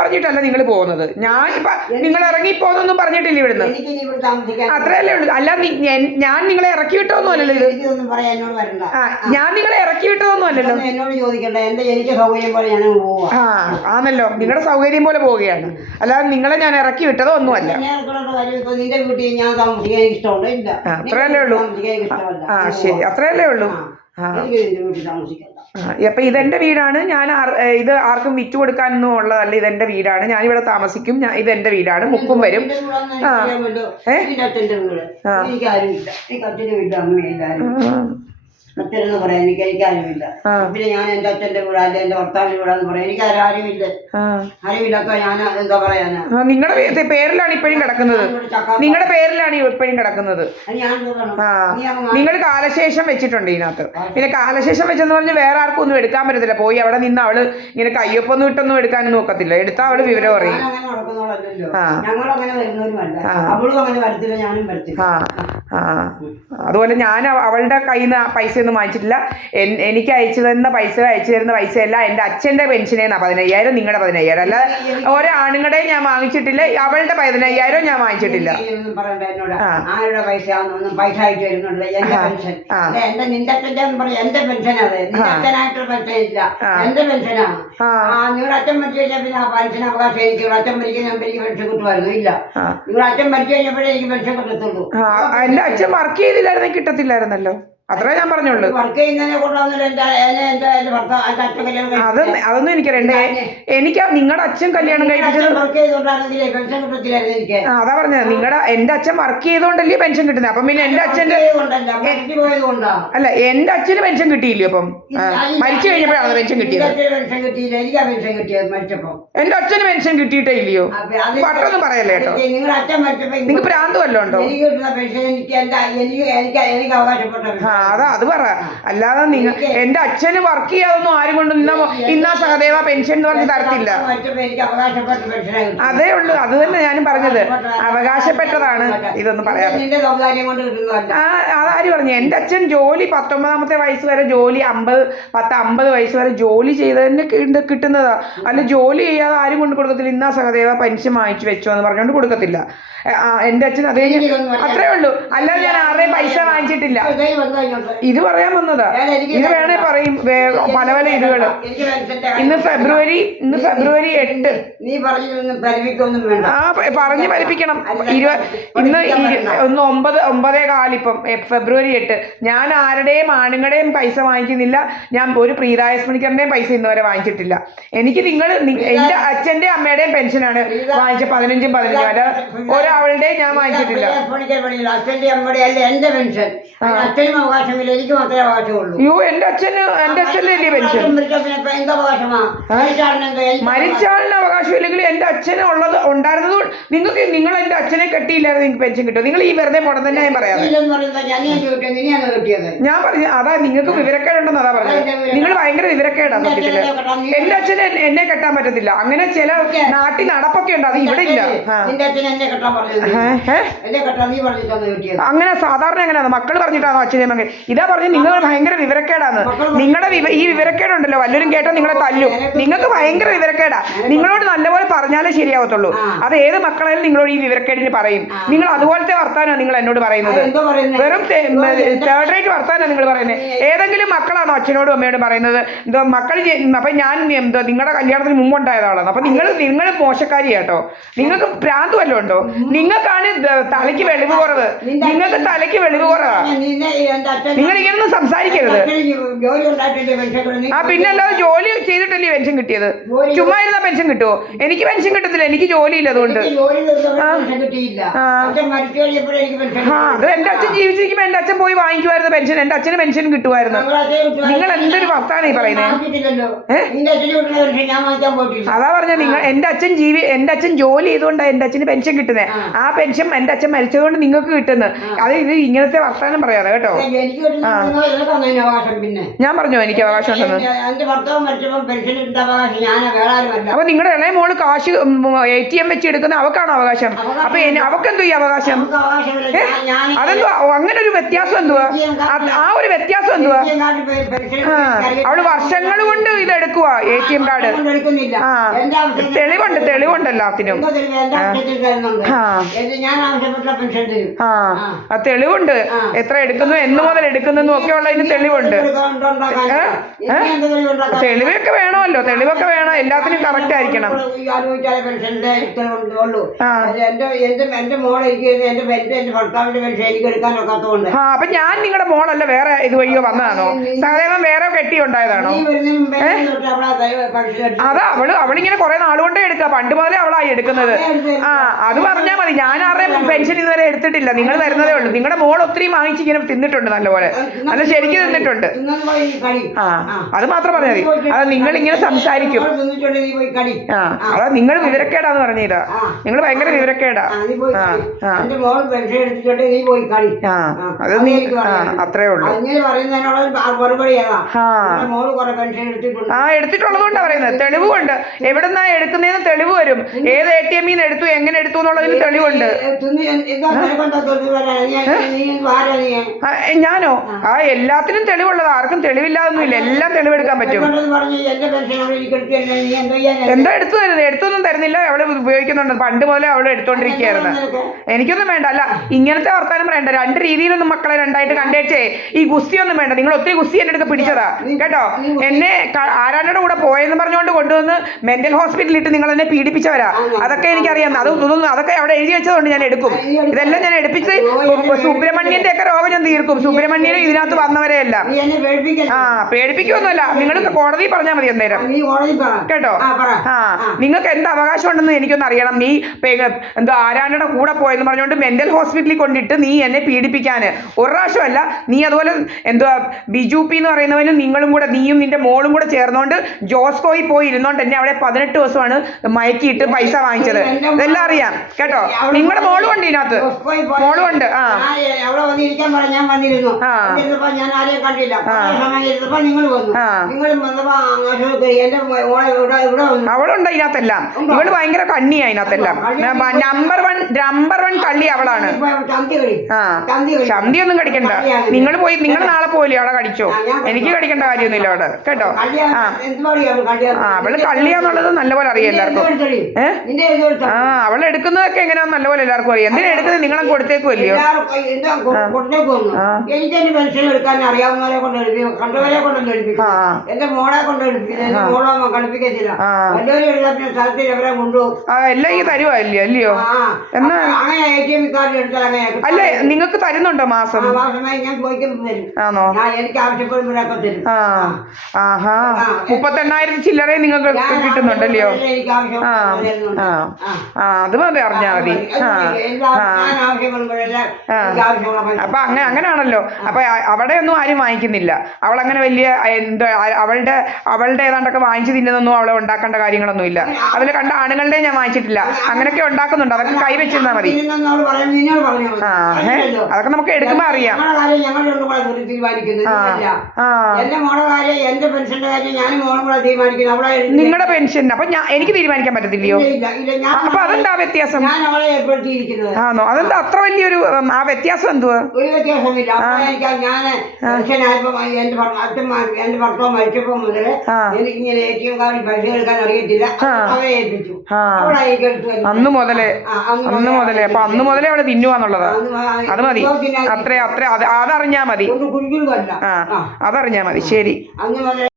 പറഞ്ഞിട്ടല്ല നിങ്ങൾ പോകുന്നത്. നിങ്ങൾ ഇറങ്ങി പോകുന്നൊന്നും പറഞ്ഞിട്ടില്ല ഇവിടുന്ന്. അത്രയല്ലേ ഉള്ളൂ. അല്ല ഞാൻ നിങ്ങളെ ഇറക്കി വിട്ടതൊന്നും അല്ലല്ലോ ഇത്. ഞാൻ നിങ്ങളെ ഇറക്കി വിട്ടതൊന്നും അല്ലല്ലോ. ആണല്ലോ, നിങ്ങളുടെ സൗകര്യം പോലെ പോവുകയാണ്. അല്ലാതെ നിങ്ങളെ ഞാൻ ഇറക്കി വിട്ടതോ ഒന്നുമല്ല. അത്രയല്ലേ ഉള്ളൂ. ശരി, അത്രയല്ലേ ഉള്ളൂ. അപ്പൊ ഇതെന്റെ വീടാണ്. ഞാൻ ഇത് ആർക്കും വിറ്റു കൊടുക്കാനൊന്നും ഉള്ളതല്ല. ഇതെന്റെ വീടാണ്. ഞാനിവിടെ താമസിക്കും. ഇതെന്റെ വീടാണ്. മുക്കും വരും. അച്ഛനെന്ന് പറയാൻ എനിക്കാരുമില്ല. പിന്നെ ഞാൻ എന്റെ അച്ഛന്റെ വീടാ, എന്റെ ഭർത്താവിന്റെ വീടാന്ന് പറയാം. എനിക്കാരുമില്ല. അറിവില്ലാത്ത ഞാൻ എന്താ പറയാനാ? നിങ്ങളുടെ പേരിലാണ് ഇപ്പോഴും കിടക്കുന്നത്. നിങ്ങളുടെ പേരിലാണ് ഇപ്പോഴും കിടക്കുന്നത്. നിങ്ങൾ കാലശേഷം വെച്ചിട്ടുണ്ട് ഇതിനകത്ത്. പിന്നെ കാലശേഷം വെച്ചെന്ന് പറഞ്ഞ് വേറെ ആർക്കും ഒന്നും എടുക്കാൻ പറ്റത്തില്ല. പോയി അവിടെ നിന്ന് അവള് ഇങ്ങനെ കയ്യൊപ്പൊന്നും ഇട്ടൊന്നും എടുക്കാനും നോക്കത്തില്ല. എടുത്താൽ അവള് വിവരം അറിയും. അതുപോലെ ഞാൻ അവളുടെ കയ്യിൽ നിന്ന് പൈസ ഒന്നും വാങ്ങിച്ചിട്ടില്ല. എനിക്ക് അയച്ചു തരുന്ന പൈസയല്ല എൻ്റെ അച്ഛൻ്റെ പെൻഷനേ 15,000, നിങ്ങളുടെ 15,000. അല്ലാതെ ഓരോ ആണുങ്ങളുടെയും ഞാൻ വാങ്ങിച്ചിട്ടില്ല. അവളുടെ 15,000 ഞാൻ വാങ്ങിച്ചിട്ടില്ല. ആരുടെ പൈസയാണെന്നൊന്നും പൈസ അയച്ചു തരുന്നുണ്ട്. എന്റെ പെൻഷൻ നിന്റെ അച്ഛൻ്റെ എന്റെ പെൻഷനാണ്. നിന്റെ അച്ഛനായിട്ട് പെൻഷൻ ഇല്ല, എന്റെ പെൻഷനാണ്. നിങ്ങളുടെ അച്ഛൻ മരിച്ചു കഴിഞ്ഞാൽ പിന്നെ ആ പെൻഷൻ അവകാശം എനിക്ക് അച്ഛൻ മരിക്കുന്ന എനിക്ക് പെൻഷൻ കിട്ടുമായിരുന്നു. ഇല്ല, നിങ്ങളുടെ അച്ഛൻ മരിച്ചു കഴിഞ്ഞപ്പോഴേ എനിക്ക് പെൻഷൻ കിട്ടത്തുള്ളൂ. എന്റെ അച്ഛൻ വർക്ക് ചെയ്തില്ലായിരുന്നെങ്കിൽ കിട്ടത്തില്ലായിരുന്നല്ലോ. അത്രേ ഞാൻ പറഞ്ഞുള്ളൂ. അതൊന്നും എനിക്കറിയണ്ടേ. എനിക്ക് നിങ്ങളുടെ അച്ഛൻ കല്യാണം കഴിപ്പിച്ചത് അതാ പറഞ്ഞത്. എന്റെ അച്ഛൻ വർക്ക് ചെയ്തോണ്ടല്ലേ പെൻഷൻ കിട്ടുന്നത്. അപ്പം പിന്നെ എന്റെ അച്ഛന്റെ അല്ല, എന്റെ അച്ഛന് പെൻഷൻ കിട്ടിയില്ലേ? അപ്പം മരിച്ചു കഴിഞ്ഞപ്പോഴാണ് പെൻഷൻ കിട്ടിയത്. എന്റെ അച്ഛന് പെൻഷൻ കിട്ടിയിട്ടേ ഇല്ലയോ? പട്ടൊന്നും പറയല്ലേ കേട്ടോ. നിങ്ങൾക്ക് ഭ്രാന്ത് വല്ലതും ഉണ്ടോ? അത് പറ. അല്ലാതെ നിങ്ങൾ എന്റെ അച്ഛന് വർക്ക് ചെയ്യാതൊന്നും ആരും കൊണ്ട് ഇന്നാ സഹദേവ പെൻഷൻ എന്ന് പറഞ്ഞ് തരത്തില്ല. അതേ ഉള്ളൂ. അത് തന്നെ ഞാനും പറഞ്ഞത്. അവകാശപ്പെട്ടതാണ്. ഇതൊന്നും പറയാം. അതാര് പറഞ്ഞു? എന്റെ അച്ഛൻ ജോലി 19ാമത്തെ വയസ്സ് വരെ ജോലി 50 വയസ്സ് വരെ ജോലി ചെയ്തതിന് കിട്ടുന്നതാ. അല്ല, ജോലി ചെയ്യാതെ ആരും കൊണ്ട് കൊടുക്കത്തില്ല. ഇന്നാ സഹദേവ പെൻഷൻ വാങ്ങിച്ചു വെച്ചോ എന്ന് പറഞ്ഞുകൊണ്ട് കൊടുക്കത്തില്ല. എന്റെ അച്ഛൻ അതേ അത്രേ ഉള്ളൂ. അല്ലാതെ ഞാൻ ആരുടെയും പൈസ വാങ്ങിച്ചിട്ടില്ല. ഇത് പറയാൻ വന്നതാ. ഇത് വേണേ പറയും പല പല ഇതുകള്. ഇന്ന് ഫെബ്രുവരി 8. പറഞ്ഞ് ഫലിപ്പിക്കണം. ഇന്ന് 9:15 ഇപ്പം ഫെബ്രുവരി 8. ഞാൻ ആരുടെയും ആണുങ്ങളുടെയും പൈസ വാങ്ങിക്കുന്നില്ല. ഞാൻ ഒരു പ്രീതായസ്മണിക്കറിന്റെയും പൈസ ഇന്ന് വരെ വാങ്ങിച്ചിട്ടില്ല. എനിക്ക് എന്റെ അച്ഛന്റെയും അമ്മയുടെയും പെൻഷനാണ് വാങ്ങിച്ച 15 അല്ല ഒരാളുടെയും ഞാൻ വാങ്ങിച്ചിട്ടില്ല. അയ്യോ, എന്റെ അച്ഛന്റെ വലിയ പെൻഷൻ. മരിച്ച ആളിന് അവകാശം ഇല്ലെങ്കിൽ എന്റെ അച്ഛന് ഉണ്ടായിരുന്നത് നിങ്ങൾ എന്റെ അച്ഛനെ കെട്ടിയില്ലായിരുന്നു നിങ്ങൾക്ക് പെൻഷൻ കിട്ടും. നിങ്ങൾ ഈ വെറുതെ മുട തന്നെ ഞാൻ പറയാം. ഞാൻ പറഞ്ഞു അതാ നിങ്ങൾക്ക് വിവരക്കേടുണ്ടെന്ന് അതാ പറഞ്ഞത്. നിങ്ങൾ ഭയങ്കര വിവരക്കേടാ സത്യത്തില്. എന്റെ അച്ഛന് എന്നെ കെട്ടാൻ പറ്റത്തില്ല. അങ്ങനെ ചില നാട്ടിൽ നടപ്പൊക്കെ ഉണ്ട്. അത് ഇവിടെ ഇല്ല. അങ്ങനെ സാധാരണ എങ്ങനെയാണ് മക്കൾ പറഞ്ഞിട്ടാണോ അച്ഛനെ മകൻ? ഇതാ പറഞ്ഞു നിങ്ങൾ ഭയങ്കര വിവരക്കേടാന്ന്. നിങ്ങളുടെ ഈ വിവരക്കേടുണ്ടല്ലോ വല്ലവരും കേട്ടോ നിങ്ങളെ തല്ലും. നിങ്ങൾക്ക് ഭയങ്കര വിവരക്കേടാ. നിങ്ങളോട് നല്ലപോലെ പറഞ്ഞാലേ ശരിയാവത്തുള്ളൂ. അത് ഏത് മക്കളായാലും നിങ്ങളോട് ഈ വിവരക്കേടിന് പറയും. നിങ്ങൾ അതുപോലത്തെ വർത്താനോ നിങ്ങൾ എന്നോട് പറയുന്നത്? വെറും തേർഡ് റേറ്റ് വർത്താനാണ് നിങ്ങൾ പറയുന്നത്. ഏതെങ്കിലും മക്കളാണോ അച്ഛനോടും അമ്മയോടും പറയുന്നത്? എന്തോ മക്കൾ അപ്പൊ ഞാൻ എന്തോ നിങ്ങളുടെ കല്യാണത്തിന് മുമ്പ് ഉണ്ടായതാണ്. അപ്പൊ നിങ്ങൾ മോശക്കാരി കേട്ടോ. നിങ്ങൾക്ക് ഭ്രാന്ത് വല്ലതും ഉണ്ടോ? നിങ്ങൾക്കാണ് തലയ്ക്ക് വെളിവ് കുറവ്. നിങ്ങൾക്ക് തലയ്ക്ക് വെളിവ് കുറവാ. നിങ്ങൾ ഇങ്ങനൊന്നും സംസാരിക്കരുത്. പിന്നെ അല്ലാതെ ജോലി ചെയ്തിട്ടല്ലേ പെൻഷൻ കിട്ടിയത്? ചുമ്മാ ഇരുന്ന പെൻഷൻ കിട്ടുമോ? എനിക്ക് പെൻഷൻ കിട്ടത്തില്ല. എനിക്ക് ജോലിയില്ല. അതുകൊണ്ട് അത് എന്റെ അച്ഛൻ ജീവിച്ചിരിക്കുമ്പോ എന്റെ അച്ഛൻ പോയി വാങ്ങിക്കുമായിരുന്നു പെൻഷൻ. എന്റെ അച്ഛന് പെൻഷൻ കിട്ടുമായിരുന്നു. നിങ്ങൾ എന്തൊരു വർത്താനായി പറയുന്നത്? അതാ പറഞ്ഞ നിങ്ങൾ എന്റെ അച്ഛൻ ജോലി ചെയ്തുകൊണ്ടാണ് എന്റെ അച്ഛന് പെൻഷൻ കിട്ടുന്നത്. ആ പെൻഷൻ എന്റെ അച്ഛൻ മരിച്ചതുകൊണ്ട് നിങ്ങൾക്ക് കിട്ടുന്നത്. അത് ഇത് ഇങ്ങനത്തെ വർത്താനം പറയാതെ കേട്ടോ. ഞാൻ പറഞ്ഞോ എനിക്ക് അവകാശം ഉണ്ടെന്ന്? അപ്പൊ നിങ്ങളുടെ ഇളയ മോള് കാശ് കാശ് ATM വെച്ച് എടുക്കുന്ന അവക്കാണോ അവകാശം? അപ്പൊ അവക്കെന്തോ ഈ അവകാശം? നമുക്ക് അവകാശമില്ല. ഞാൻ അതെന്തുവാ അങ്ങനെ ഒരു വ്യത്യാസം എന്തുവാ? ആ ഒരു വ്യത്യാസം എന്തുവാ? അവള് വർഷങ്ങൾ കൊണ്ട് ഇത് എടുക്കുക ATM കാർഡ്. എടുക്കുന്നില്ല. ആ എന്റെ ആവശ്യത്തിന് തെളിവുണ്ട് എല്ലാത്തിനും. എന്തോ തരും, എന്റെ ആവശ്യത്തിന് തരുന്നുണ്ട്. ഞാൻ ആവശ്യപ്പെട്ട പെൻഷൻ തരും. ആ തെളിവുണ്ട്, എത്ര എടുക്കുന്നു, എന്ന് മുതൽ എടുക്കുന്നു ഒക്കെ ഉള്ളതിന് തെളിവുണ്ട്. തെളിവൊക്കെ വേണമല്ലോ, തെളിവൊക്കെ വേണം, എല്ലാത്തിനും കറക്റ്റ് ആയിരിക്കണം. എന്റെ മോളെ എന്റെ ഭർത്താവിന്റെ പെൻഷൻ എനിക്ക് എടുക്കാനൊക്കാത്തതുകൊണ്ട്. അപ്പൊ ഞാൻ നിങ്ങളുടെ മോളല്ല, വേറെ ഇത് വഴിയോ വന്നതാണോ? സഹദേവൻ വേറെ കെട്ടിയുണ്ടായതാണോ? അതാ അവളിങ്ങനെ കുറെ നാളുകൊണ്ടേ എടുക്കുക, പണ്ട് മുതലേ അവളായി എടുക്കുന്നത്. അത് പറഞ്ഞാൽ മതി. ഞാൻ ആരുടെയും പെൻഷൻ ഇതുവരെ എടുത്തിട്ടില്ല, നിങ്ങൾ തരുന്നതേ ഉള്ളൂ. നിങ്ങളുടെ മോൾ ഒത്തിരി വാങ്ങിച്ച് ഇങ്ങനെ തിന്നിട്ടുണ്ട്, നല്ലപോലെ, നല്ല ശരിക്കും തിന്നിട്ടുണ്ട്. അത് മാത്രം പറഞ്ഞാൽ മതി. അത് നിങ്ങൾ ഇങ്ങനെ സംസാരിക്കും. അതാ നിങ്ങൾ വിവരക്കേടാന്ന് പറഞ്ഞതാ, നിങ്ങൾ ഭയങ്കര വിവരക്കേടാ. അത് നീ അത്രേ ഉള്ളൂ. എടുത്തിട്ടുള്ളത് കൊണ്ടാ പറയുന്നത്. തെളിവുണ്ട്, എവിടെന്നാ എടുക്കുന്നതെന്ന് തെളിവ് വരും. ഏത് ATM എടുത്തു, എങ്ങനെ എടുത്തു എന്നുള്ളതിന് തെളിവുണ്ട്. ഞാനോ? എല്ലാത്തിനും തെളിവുള്ളത്, ആർക്കും തെളിവില്ലാതൊന്നുമില്ല, എല്ലാം തെളിവെടുക്കാൻ പറ്റും. എന്താ എടുത്തു തരുന്നത്? എടുത്തൊന്നും തരുന്നില്ല, അവള് ഉപയോഗിക്കുന്നുണ്ട്, പണ്ട് മുതലേ അവള് എടുത്തോണ്ടിരിക്കുകയായിരുന്നു. എനിക്കൊന്നും വേണ്ട. അല്ല, ഇങ്ങനത്തെ വർത്താനം വേണ്ട. രണ്ട് രീതിയിലൊന്നും മക്കളെ രണ്ടായിട്ട് കണ്ടേച്ചേ ഈ ഗുസ്തിയൊന്നും വേണ്ട. നിങ്ങൾ ഒത്തിരി ഗുസ്തി എന്റെ അടുത്ത് പിടിച്ചതാ കേട്ടോ. എന്നെ ആരാന്റെ കൂടെ പോയെന്ന് പറഞ്ഞുകൊണ്ട് കൊണ്ടുവന്ന് മെന്റൽ ഹോസ്പിറ്റലിൽ ഇട്ട് നിങ്ങൾ എന്നെ പീഡിപ്പിച്ചവരാ. അതൊക്കെ എനിക്കറിയാം. അതൊക്കെ അവിടെ എഴുതി വെച്ചതുകൊണ്ട് ഞാൻ എടുക്കും. ഇതെല്ലാം ഞാൻ എടുപ്പിച്ച് സുബ്രഹ്മണ്യന്റെ ഒക്കെ രോഗം ഞാൻ തീർക്കും. സുബ്രഹ്മണ്യനും ഇതിനകത്ത് വന്നവരെയല്ല. പേടിപ്പിക്കൊന്നുമല്ല. നിങ്ങൾ കോടതി പറഞ്ഞാൽ മതി അന്നേരം കേട്ടോ. നിങ്ങൾക്ക് എന്ത് അവകാശം ഉണ്ടെന്ന് എനിക്കൊന്ന് അറിയണം. നീ എന്തോ ആരാന്റെ കൂടെ പോയെന്ന് പറഞ്ഞുകൊണ്ട് മെന്റൽ ഹോസ്പിറ്റലിൽ കൊണ്ടിട്ട് നീ എന്നെ പീഡിപ്പിക്കാൻ ഒരു പ്രാവശ്യമല്ല. നീ അതുപോലെ എന്തുവാ ബിജുപി എന്ന് പറയുന്നവനും നിങ്ങളും കൂടെ, നീയും നിന്റെ മോളും കൂടെ ചേർന്നുകൊണ്ട് ജോസ്കോയിൽ പോയി ഇരുന്നോണ്ട് എന്നെ അവിടെ 18 ദിവസമാണ് മയക്കിയിട്ട് പൈസ വാങ്ങിച്ചത്. ഇതെല്ലാം അറിയാം കേട്ടോ. നിങ്ങളുടെ മോളും ഉണ്ട് ഇതിനകത്ത്, മോളും ഉണ്ട്. അവളുണ്ട് ഇതിനകത്തെല്ലാം. ഇവള് ഭയങ്കര കണ്ണിയാ ഇതിനകത്തെല്ലാം. നമ്പർ വൺ കള്ളി അവളാണ്. ചന്തിയൊന്നും കടിക്കണ്ട. നിങ്ങൾ നാളെ പോയില്ലേ അവിടെ കടിച്ചോ? എനിക്ക് കടിക്കേണ്ട കാര്യമൊന്നുമില്ല അവിടെ കേട്ടോ. അവള് കള്ളിയാന്നുള്ളത് നല്ലപോലെ അറിയാം എല്ലാവർക്കും. അവൾ എടുക്കുന്നതൊക്കെ എങ്ങനെയാന്ന് നല്ലപോലെ എല്ലാവർക്കും അറിയാം. എന്തിനാ എടുക്കുന്നത്? നിങ്ങളെ കൊടുത്തേക്കുമല്ലയോ? എനിക്ക് എന്റെ പെൻഷൻ എടുക്കാൻ അറിയാവുന്നവരെ കൊണ്ട് കണ്ടവരെ കൊണ്ട് എന്റെ മോളെ കൊണ്ട് മോളോ കളിപ്പിക്കത്തില്ല. എല്ലാവരും എടുത്താൽ പിന്നെ സ്ഥലത്തിൽ എവരെ കൊണ്ടുപോകും. എല്ലാം ഈ തരുവല്ലോ അല്ലയോ? എന്നാ അങ്ങനെ ATM കാർഡ് എടുത്താൽ അങ്ങനെ അല്ലേ നിങ്ങൾക്ക് തരുന്നുണ്ടോ മാസം? ഞാൻ ചോദിക്കുമ്പോൾ തരും. ആണോ? എനിക്ക് ആവശ്യപ്പെടുമ്പോഴൊക്കെ തരും. 38,000 ചില്ലറ നിങ്ങൾക്ക് കിട്ടുന്നുണ്ടല്ലയോ? എനിക്ക് ആവശ്യം അത് മതി, അറിഞ്ഞാ മതി. അപ്പൊ അങ്ങനെയാണല്ലോ. അപ്പൊ അവിടെ ഒന്നും ആരും വാങ്ങിക്കുന്നില്ല. അവളങ്ങനെ വലിയ എന്താ അവളുടെ ഏതാണ്ടൊക്കെ വാങ്ങിച്ചു തിന്നുന്നൊന്നും അവളെ ഉണ്ടാക്കേണ്ട കാര്യങ്ങളൊന്നും ഇല്ല. അതിൽ കണ്ട ആണുങ്ങളുടെ ഞാൻ വാങ്ങിച്ചിട്ടില്ല. അങ്ങനെയൊക്കെ ഉണ്ടാക്കുന്നുണ്ട്. അതൊക്കെ കൈവച്ചിരുന്നാ മതി. അതൊക്കെ നമുക്ക് എടുക്കുമ്പോ അറിയാം. നിങ്ങളുടെ പെൻഷൻ അപ്പൊ എനിക്ക് തീരുമാനിക്കാൻ പറ്റത്തില്ലയോ? അപ്പൊ അതെന്താ വ്യത്യാസം? ആണോ? അതെന്താ അത്ര വലിയൊരു ആ വ്യത്യാസം? എന്തുവാ? ഒരു വ്യത്യാസമില്ല. ഞാൻ പെൻഷനായപ്പോ എന്റെ ഭർത്താവ് മരിച്ചപ്പോ മുതല് എനിക്ക് ഇങ്ങനെ ATM കാർഡ് പൈസ എടുക്കാൻ അറിയത്തില്ല. അവരെ ഏൽപ്പിച്ചു. അന്ന് മുതലേ അപ്പൊ അന്ന് മുതലേ അവിടെ തിന്നുവാന്നുള്ളതാ. അത് മതി. അതറിഞ്ഞാ മതി. അതറിഞ്ഞാ മതി. ശരി.